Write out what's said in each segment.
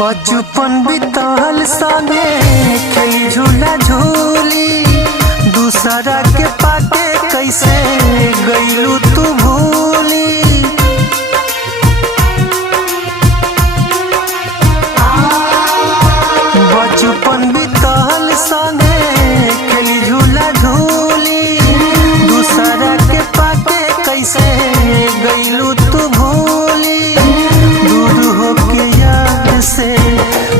बचपन बीतल संगे खेली झूला झूली, दूसरा के पाके कैसे गईलू तू भूली। बचपन बीतल संगे खेली झूला झूली, दूसरा के पाके कैसे गईलू तू भूली। दूर होके यार से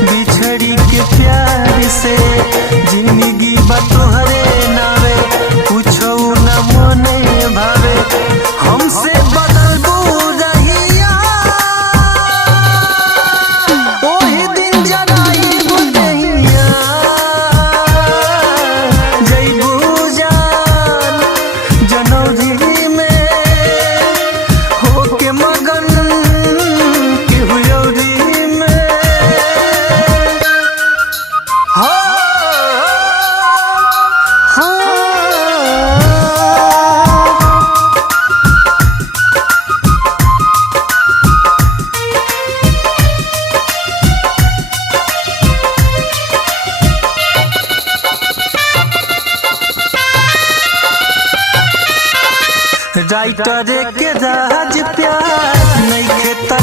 बिछड़ी के प्यार से जिंदगी बा तोहरे नावे, कुछो न मोने भावे हमसे बदलबू रहिया। ओही दिन जगाईबू देहिया, जइबू जान जनौरी में होके मगन राइटर के राज प्यार नहीं खेता